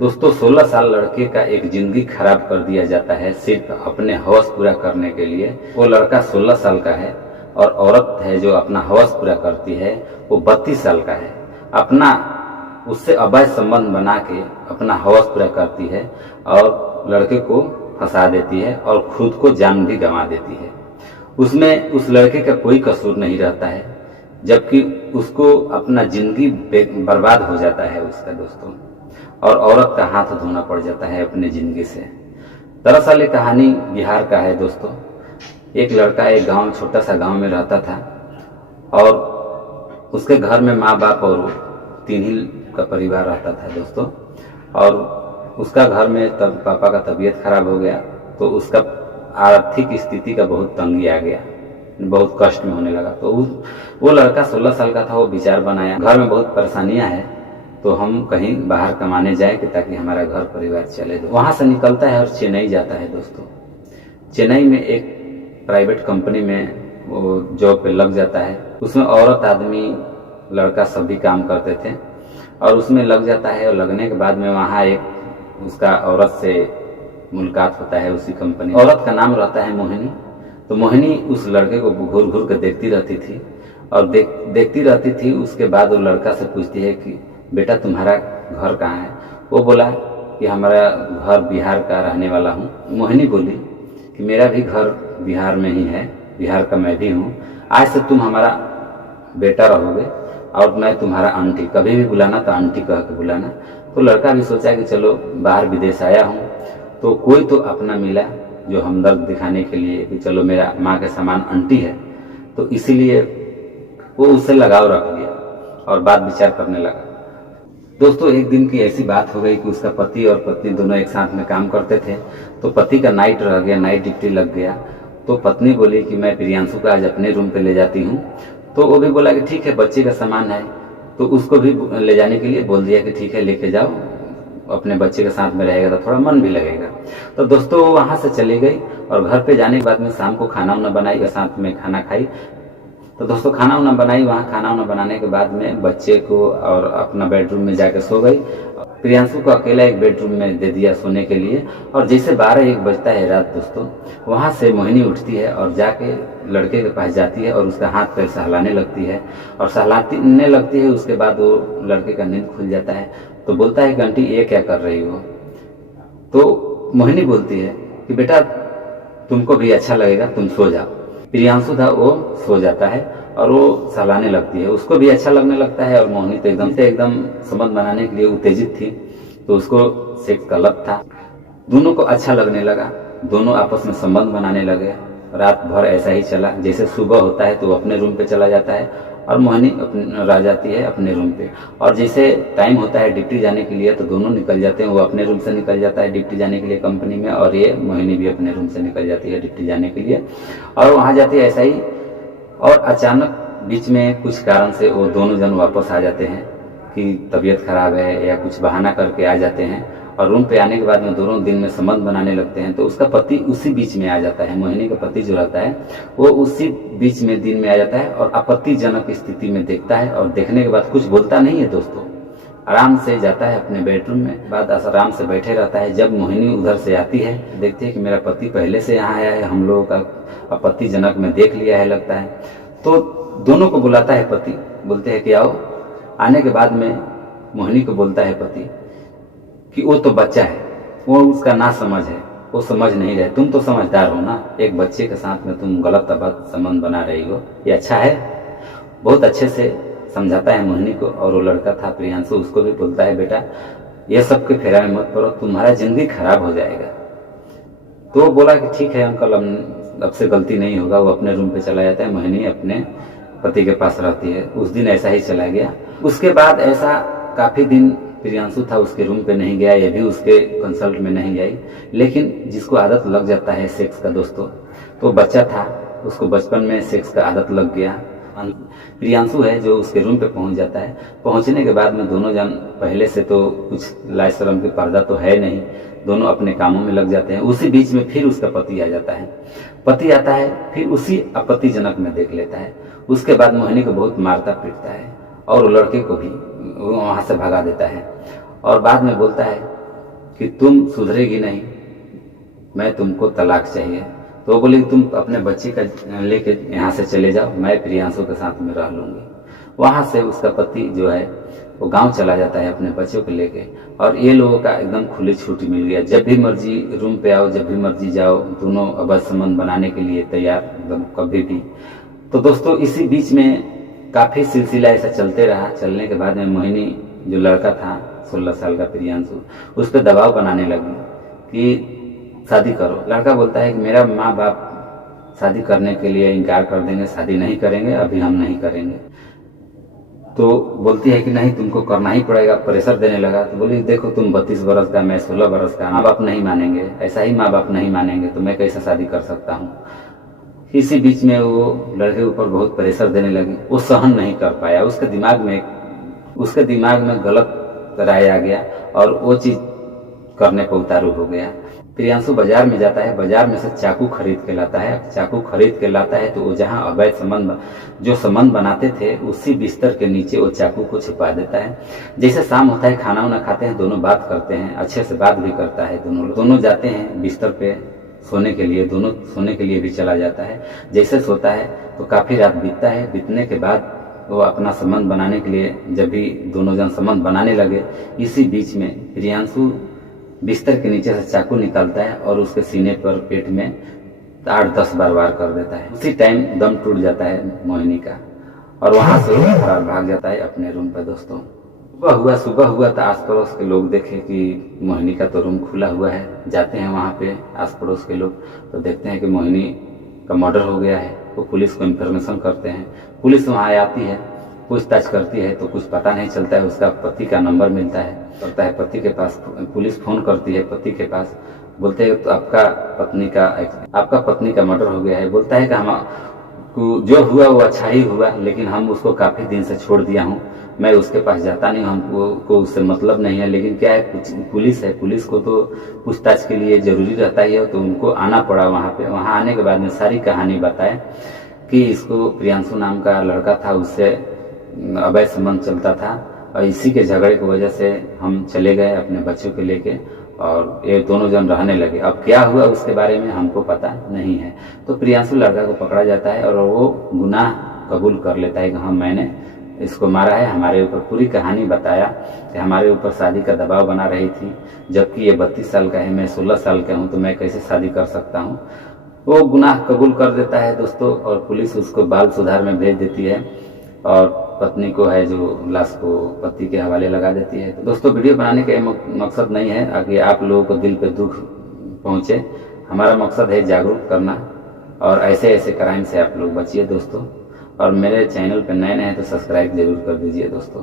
दोस्तों 16 साल लड़के का एक जिंदगी खराब कर दिया जाता है सिर्फ अपने हवस पूरा करने के लिए। वो लड़का 16 साल का है और औरत है जो अपना हवस पूरा करती है वो 32 साल का है। अपना उससे अवैध संबंध बना के अपना हवस पूरा करती है और लड़के को फंसा देती है और खुद को जान भी गंवा देती है। उसमें उस लड़के का कोई कसूर नहीं रहता है, जबकि उसको अपना जिंदगी बर्बाद हो जाता है उसका दोस्तों, और औरत का हाथ धोना पड़ जाता है अपने जिंदगी से। दरअसल ये कहानी बिहार का है दोस्तों। एक लड़का एक गांव, छोटा सा गांव में रहता था और उसके घर में माँ बाप और 3 ही का परिवार रहता था दोस्तों। और उसका घर में तब पापा का तबीयत खराब हो गया तो उसका आर्थिक स्थिति का बहुत तंगी आ गया, बहुत कष्ट में होने लगा। तो वो लड़का 16 साल का था। वो विचार बनाया घर में बहुत परेशानियां हैं तो हम कहीं बाहर कमाने जाए कि ताकि हमारा घर परिवार चले। वहां से निकलता है और चेन्नई जाता है दोस्तों। चेन्नई में एक प्राइवेट कंपनी में वो जॉब पे लग जाता है। उसमें औरत आदमी लड़का सभी काम करते थे और उसमें लग जाता है। और लगने के बाद में वहाँ एक उसका औरत से मुलाकात होता है उसी कंपनी। औरत का नाम रहता है मोहिनी। तो मोहिनी उस लड़के को घूर घूर कर देखती रहती थी और देखती रहती थी। उसके बाद वो लड़का से पूछती है कि बेटा तुम्हारा घर कहाँ है? वो बोला कि हमारा घर बिहार का रहने वाला हूँ। मोहिनी बोली कि मेरा भी घर बिहार में ही है, बिहार का मैं भी हूँ। आज से तुम हमारा बेटा रहोगे और मैं तुम्हारा आंटी, कभी भी बुलाना तो आंटी कह के बुलाना। तो लड़का भी सोचा कि चलो बाहर विदेश आया हूँ तो कोई तो अपना मिला जो हमदर्द दिखाने के लिए कि चलो मेरा माँ के समान आंटी है। तो इसीलिए वो उससे लगाव रख लिया और बात विचार करने लगा। दोस्तों एक दिन की ऐसी बात हो गई कि उसका पति और पत्नी दोनों एक साथ में काम करते थे। तो पति का नाइट रह गया, नाइट ड्यूटी लग गया। तो पत्नी बोली कि मैं प्रियांशु को आज अपने रूम पे ले जाती हूँ। तो वो भी बोला कि ठीक है, बच्चे का सामान है तो उसको भी ले जाने के लिए बोल दिया कि ठीक है लेके जाओ, अपने बच्चे के साथ में रहेगा तो थोड़ा मन भी लगेगा। तो दोस्तों वहां से चली गई और घर पे जाने के बाद में शाम को खाना वाना बनाई, साथ में खाना खाई। तो दोस्तों खाना वाना बनाई, वहाँ खाना वाना बनाने के बाद में बच्चे को और अपना बेडरूम में जाकर सो गई। प्रियांशु को अकेला एक बेडरूम में दे दिया सोने के लिए। और जैसे 12-1 बजता है रात दोस्तों, वहाँ से मोहिनी उठती है और जाके लड़के के पास जाती है और उसका हाथ पैर सहलाने लगती है। और सहलाने लगती है उसके बाद वो लड़के का नींद खुल जाता है। तो बोलता है कि आंटी ये क्या कर रही हो? तो मोहिनी बोलती है कि बेटा तुमको भी अच्छा लगेगा, तुम सो जाओ। प्रियांशु था वो सो जाता है और वो सहलाने लगती है, उसको भी अच्छा लगने लगता है। और मोहिनी तो एकदम संबंध बनाने के लिए उत्तेजित थी तो उसको सेक्स का लत था। दोनों को अच्छा लगने लगा, दोनों आपस में संबंध बनाने लगे। रात भर ऐसा ही चला। जैसे सुबह होता है तो वो अपने रूम पे चला जाता है और मोहिनी रह जाती है अपने रूम पे। और जैसे टाइम होता है ड्यूटी जाने के लिए तो दोनों निकल जाते हैं। वो अपने रूम से निकल जाता है ड्यूटी जाने के लिए कंपनी में और ये मोहिनी भी अपने रूम से निकल जाती है ड्यूटी जाने के लिए। और वहाँ जाती है ऐसा ही। और अचानक बीच में कुछ कारण से वो दोनों जन वापस आ जाते हैं कि तबीयत खराब है या कुछ बहाना करके आ जाते हैं। और रूम पे आने के बाद में दोनों दिन में संबंध बनाने लगते हैं। तो उसका पति उसी बीच में आ जाता है, मोहिनी का पति जो रहता है वो उसी बीच में दिन में आ जाता है और आपत्तिजनक स्थिति में देखता है। और देखने के बाद कुछ बोलता नहीं है दोस्तों, आराम से जाता है अपने बेडरूम में, बाद आराम से बैठे रहता है। जब मोहिनी उधर से आती है, देखती है कि मेरा पति पहले से यहाँ आया है, हम लोगों का आपत्तिजनक में देख लिया है लगता है। तो दोनों को बुलाता है पति, बोलते हैं कि आओ। आने के बाद में मोहिनी को बोलता है पति कि वो तो बच्चा है, वो उसका ना समझ है, वो समझ नहीं रहे। तुम तो समझदार हो ना, एक बच्चे के साथ में तुम गलत संबंध बना रही हो, ये अच्छा है? बहुत अच्छे से समझाता है मोहिनी को। और वो लड़का था प्रियांशु, उसको भी बोलता है बेटा ये सब के फेरा में मत पड़ो, तुम्हारा जिंदगी खराब हो जाएगा। तो वो बोला कि ठीक है अंकल, अब से गलती नहीं होगा। वो अपने रूम पे चला जाता है, मोहिनी अपने पति के पास रहती है। उस दिन ऐसा ही चला गया। उसके बाद ऐसा काफी दिन प्रियांशु था उसके रूम पे नहीं गया, ये भी उसके कंसल्ट में नहीं आई। लेकिन जिसको आदत लग जाता है सेक्स का दोस्तों, तो बच्चा था उसको बचपन में सेक्स का आदत लग गया। प्रियांशु है जो उसके रूम पे पहुंच जाता है। पहुंचने के बाद में दोनों जन पहले से तो कुछ लाज शर्म की पर्दा तो है नहीं, दोनों अपने कामों में लग जाते हैं। उसी बीच में फिर उसका पति आ जाता है। पति आता है फिर उसी आपत्तिजनक में देख लेता है। उसके बाद मोहिनी को बहुत मारता पीटता है और लड़के को भी वहां से भगा देता है। और बाद में बोलता है कि तुम सुधरेगी नहीं, मैं तुमको तलाक चाहिए। तो वो बोली तुम अपने बच्ची का लेके यहाँ से चले जाओ, मैं प्रियांशु के साथ में रह लूँगी। वहाँ से उसका पति जो है वो गांव चला जाता है अपने बच्चों को लेके, और ये लोगों का एकदम खुली छूट मिल गया। जब भी मर्जी रूम पे आओ, जब भी मर्जी जाओ, दोनों अवैध संबंध बनाने के लिए तैयार, एकदम कभी भी। तो दोस्तों इसी बीच में काफ़ी सिलसिला ऐसा चलते रहा। चलने के बाद में मोहिनी जो लड़का था 16 साल का प्रियांशु, उस पर दबाव बनाने लगी कि शादी करो। लड़का बोलता है कि मेरा माँ बाप शादी करने के लिए इनकार कर देंगे, शादी नहीं करेंगे, अभी हम नहीं करेंगे। तो बोलती है कि नहीं तुमको करना ही पड़ेगा, प्रेशर देने लगा। तो बोली देखो तुम 32 बरस का, मैं 16 बरस का, माँ बाप नहीं मानेंगे, ऐसा ही माँ बाप नहीं मानेंगे तो मैं कैसे शादी कर सकता हूँ। इसी बीच में वो लड़के के ऊपर बहुत प्रेशर देने लगी। वो सहन नहीं कर पाया, उसके दिमाग में गलत राय आ गया और वो चीज करने पर उतारू हो गया। प्रियांशु बाजार में जाता है, बाजार में से चाकू खरीद के लाता है। चाकू खरीद के लाता है तो वो जहाँ अवैध संबंध बनाते थे उसी बिस्तर के नीचे वो चाकू को छिपा देता है। जैसे शाम होता है, खाना वाना खाते हैं, दोनों बात करते हैं, अच्छे से बात भी करता है। दोनों जाते हैं बिस्तर पे सोने के लिए, दोनों सोने के लिए भी चला जाता है। जैसे सोता है तो काफी रात बीतता है। बीतने के बाद वो अपना संबंध बनाने के लिए जब भी दोनों जन संबंध बनाने लगे, इसी बीच में प्रियांशु बिस्तर के नीचे से चाकू निकालता है और उसके सीने पर, पेट में 8-10 बार वार कर देता है। उसी टाइम दम टूट जाता है मोहिनी का और वहां से वो फरार भाग जाता है अपने रूम पर। दोस्तों सुबह हुआ तो आस पड़ोस के लोग देखे कि मोहिनी का तो रूम खुला हुआ है। जाते हैं वहां पे आस पड़ोस के लोग, तो देखते हैं कि मोहिनी का मर्डर हो गया है। वो पुलिस को इन्फॉर्मेशन करते हैं। पुलिस वहां आती है, पूछताछ करती है तो कुछ पता नहीं चलता है। उसका पति का नंबर मिलता है पति के पास। पुलिस फोन करती है पति के पास, बोलते हैं तो आपका पत्नी का मर्डर हो गया है। बोलता है कि हम जो हुआ वो अच्छा ही हुआ, लेकिन हम उसको काफी दिन से छोड़ दिया हूँ, मैं उसके पास जाता नहीं, हमको उससे मतलब नहीं है। लेकिन क्या है, पुलिस है, पुलिस को तो पूछताछ के लिए जरूरी रहता ही है, तो उनको आना पड़ा वहाँ पे। वहाँ आने के बाद में सारी कहानी बताए कि इसको प्रियांशु नाम का लड़का था, उससे अवैध संबंध चलता था और इसी के झगड़े की वजह से हम चले गए अपने बच्चों को लेके और ये दोनों जन रहने लगे। अब क्या हुआ उसके बारे में हमको पता नहीं है। तो प्रियांशु लड़का को पकड़ा जाता है और वो गुनाह कबूल कर लेता है कि हाँ मैंने इसको मारा है। हमारे ऊपर पूरी कहानी बताया कि हमारे ऊपर शादी का दबाव बना रही थी, जबकि ये 32 साल का है, मैं 16 साल का हूँ, तो मैं कैसे शादी कर सकता हूँ। वो गुनाह कबूल कर देता है दोस्तों, और पुलिस उसको बाल सुधार में भेज देती है और पत्नी को है जो लाश को पति के हवाले लगा देती है। तो दोस्तों वीडियो बनाने का मकसद नहीं है आगे आप लोगों को दिल पे दुख पहुंचे। हमारा मकसद है जागरूक करना और ऐसे क्राइम से आप लोग बचिए दोस्तों। और मेरे चैनल पे नए हैं तो सब्सक्राइब जरूर कर दीजिए दोस्तों।